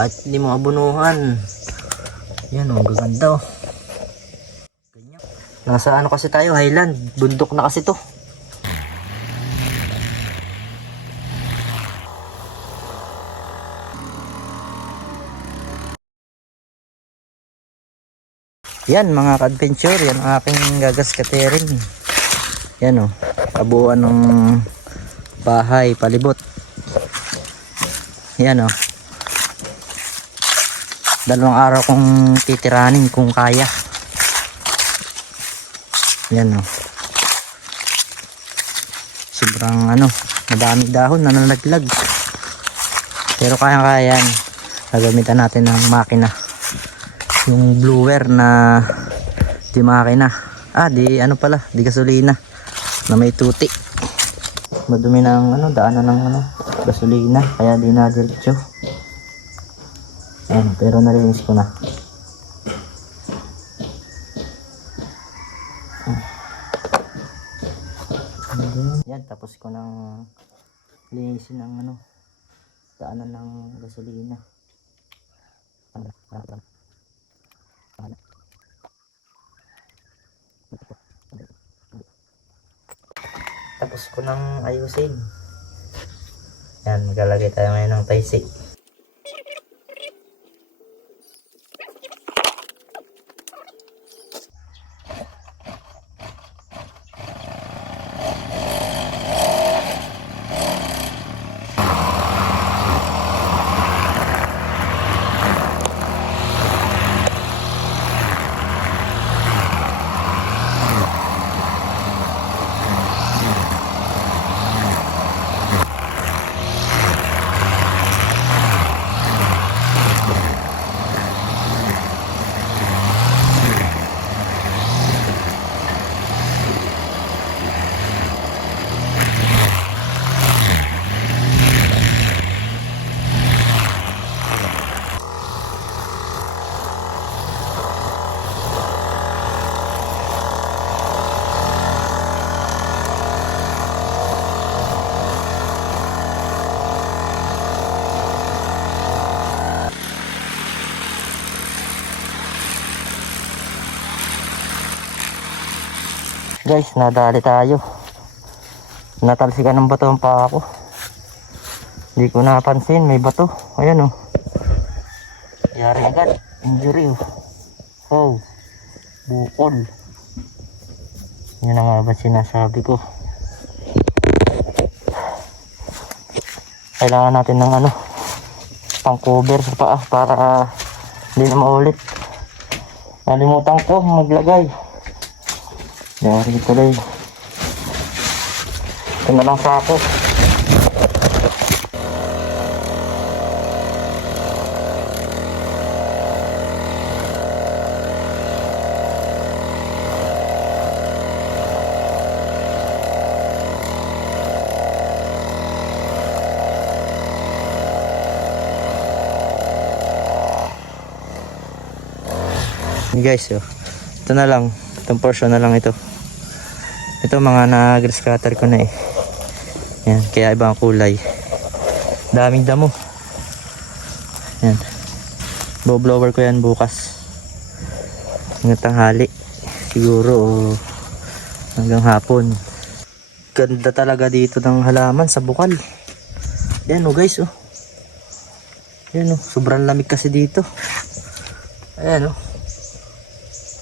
kahit hindi mo abunuhan. Yan o, gaganda o. Nasa ano kasi tayo, highland, bundok na kasi to. Yan mga ka-adventure, yan ang aking gagas katering. Yan o, kabuuan ng bahay, palibot. Yan o, 2 araw kong titiranin kung kaya. Yan o, sobrang ano, madami dahon na nalaglag, pero kaya yan. Gagamitan natin ng makina, yung blower na di makina, di ano pala, di gasolina, na may tuti. Madumi ng ano, daanan ng ano, gasolina, kaya di na diretso. Ayan, pero nalinis ko na. Yan, tapos ko nang linisin ng ano, daanan ng gasolina. Tapos ko nang ayusin. Yan, maglalagay tayo ngayon ng taisik. Guys, nadali tayo. Natalsikan ng bato ang paa ko. Hindi ko napansin, may bato. Ayan o. Yari agad. Injury o. Oh. Bukol. Yan na nga ba sinasabi ko. Kailangan natin ng ano, pang cover sa paa para hindi na maulit. Nalimutan ko maglagay. Yari tuloy. Ito na lang sa ako. Guys, ito na lang. Itong portion na lang ito. Ito mga na-grass cutter ko na eh. Yan, kaya ibang kulay. Daming damo. Yan. Blower ko yan bukas. Hanggang tanghali. Siguro hanggang hapon. Ganda talaga dito ng halaman sa bukal. Yan o guys oh. Yan o, sobrang lamig kasi dito. Ayan o.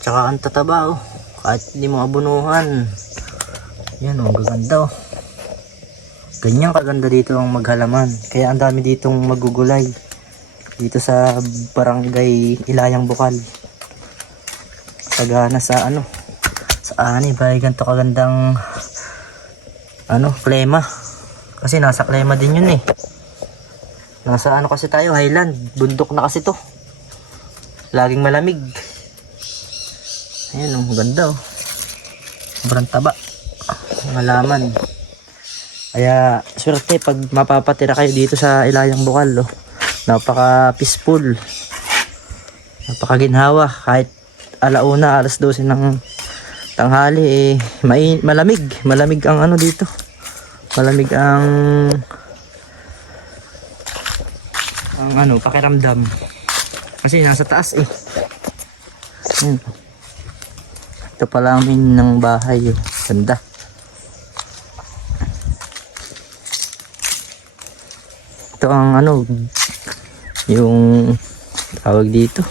Tsaka ang tataba oh. Kahit hindi mo abunuhan. Yan o, gaganda o. Ganyan kaganda dito ang maghalaman. Kaya ang dami ditong magugulay. Dito sa barangay Ilayang Bukal. Sagana sa ano. Sa ani, bahay ganito kagandang ano, klema. Kasi nasa klema din yun eh. Nasa ano kasi tayo, highland. Bundok na kasi to. Laging malamig. Ayan o, ganda o. Sobrang taba. Halaman. Kaya swerte pag mapapatira kayo dito sa Ilayang Bukal oh. Napaka peaceful, napaka ginhawa. Kahit alauna, alas 12 ng tanghali eh, malamig ang ano dito. Malamig ang ang ano, pakiramdam. Kasi nasa taas eh. Ayan. Ito pala amin ng bahay. Ganda. Ito ang ano, yung tawag dito.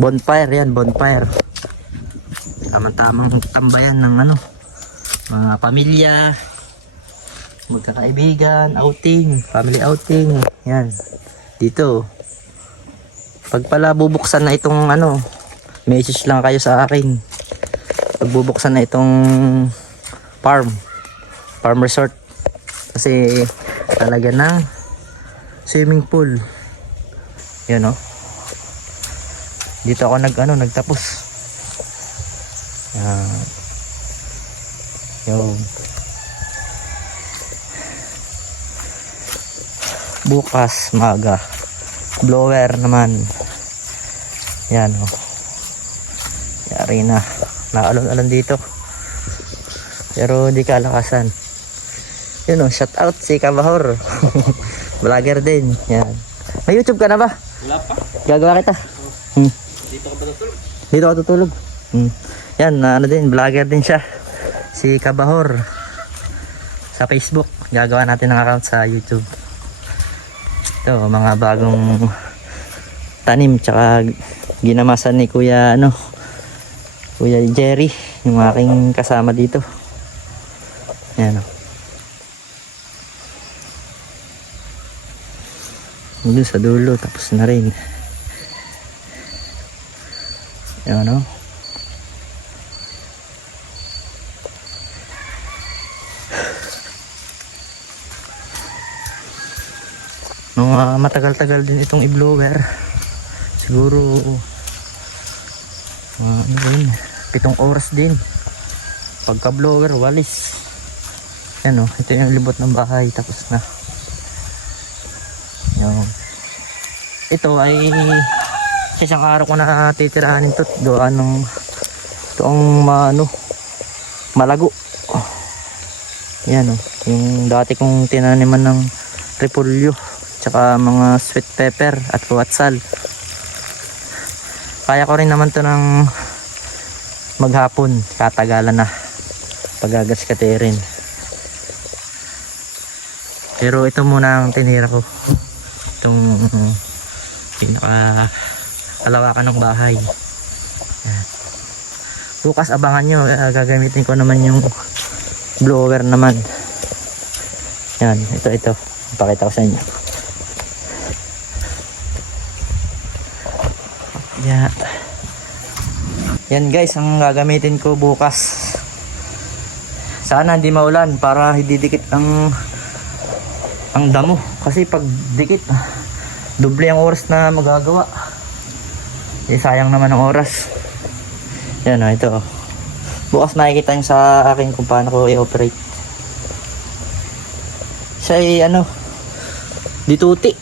Bonfire yan, bonfire. Tamang-tamang tambayan ng ano, mga pamilya, magkakaibigan, outing, family outing. Yan. Dito. Pag pala bubuksan na itong ano, message lang kayo sa akin. Pag bubuksan na itong farm resort. Kasi talaga ng swimming pool. Yan o. Dito ako nagtapos. Yan. Yung bukas maga blower naman. Yan o. Yari na. Naalon-alon dito. Pero di kalakasan. Yun o. Shout out si Kabahor. Vlogger din. Yan. May YouTube ka na ba? Wala pa. Gagawa kita. Dito ka ba tutulog? Dito ako tutulog. Yan, ano din, vlogger din siya. Si Kabahor. Sa Facebook. Gagawa natin ng account sa YouTube. Ito, mga bagong tanim. Tsaka ginamasan ni Kuya Jerry. Yung aking kasama dito. Yan o. Doon sa dulo, tapos na rin. Yan o. Mga matagal-tagal din itong i-blower. Siguro ano rin, 7 oras din. Pagka-blower, walis. Yan o, ito yung libot ng bahay, tapos na. Yan. Ito ay isang araw ko na titirahanin to. Doon ng ito ang malago. Yan o, yung dati kong tinaniman ng repolyo, tsaka mga sweet pepper at watsal. Kaya ko rin naman to ng maghapon, katagalan na pagagas katirin. Pero ito muna ang tinira ko, itong pinaka kalawakan ng bahay. Yan. Bukas abangan nyo, gagamitin ko naman yung blower naman. Yan, ito pakita ko sa inyo. Yeah. Yan guys, ang gagamitin ko bukas. Sana hindi maulan para hindi dikit ang damo. Kasi pag dikit, doble ang oras na magagawa. Sayang naman ang oras. Yan o, ito. Bukas makikita nyo sa akin kung paano ko i-operate. Siya ay dituti.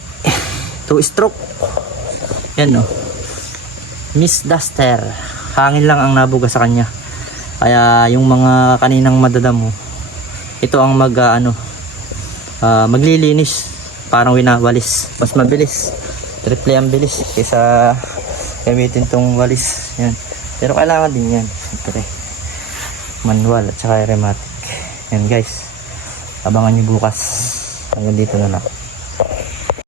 2 stroke. Yan o. Miss Duster. Hangin lang ang nabuga sa kanya. Kaya yung mga kaninang madadamo, ito ang maglilinis. Parang winawalis. Mas mabilis. Triple ang bilis kaysa gamitin tong walis. Yan. Pero kailangan din yan. Siyempre. Manual at saka aeromatic. Yan guys. Abangan nyo bukas. Hanggang dito na lang.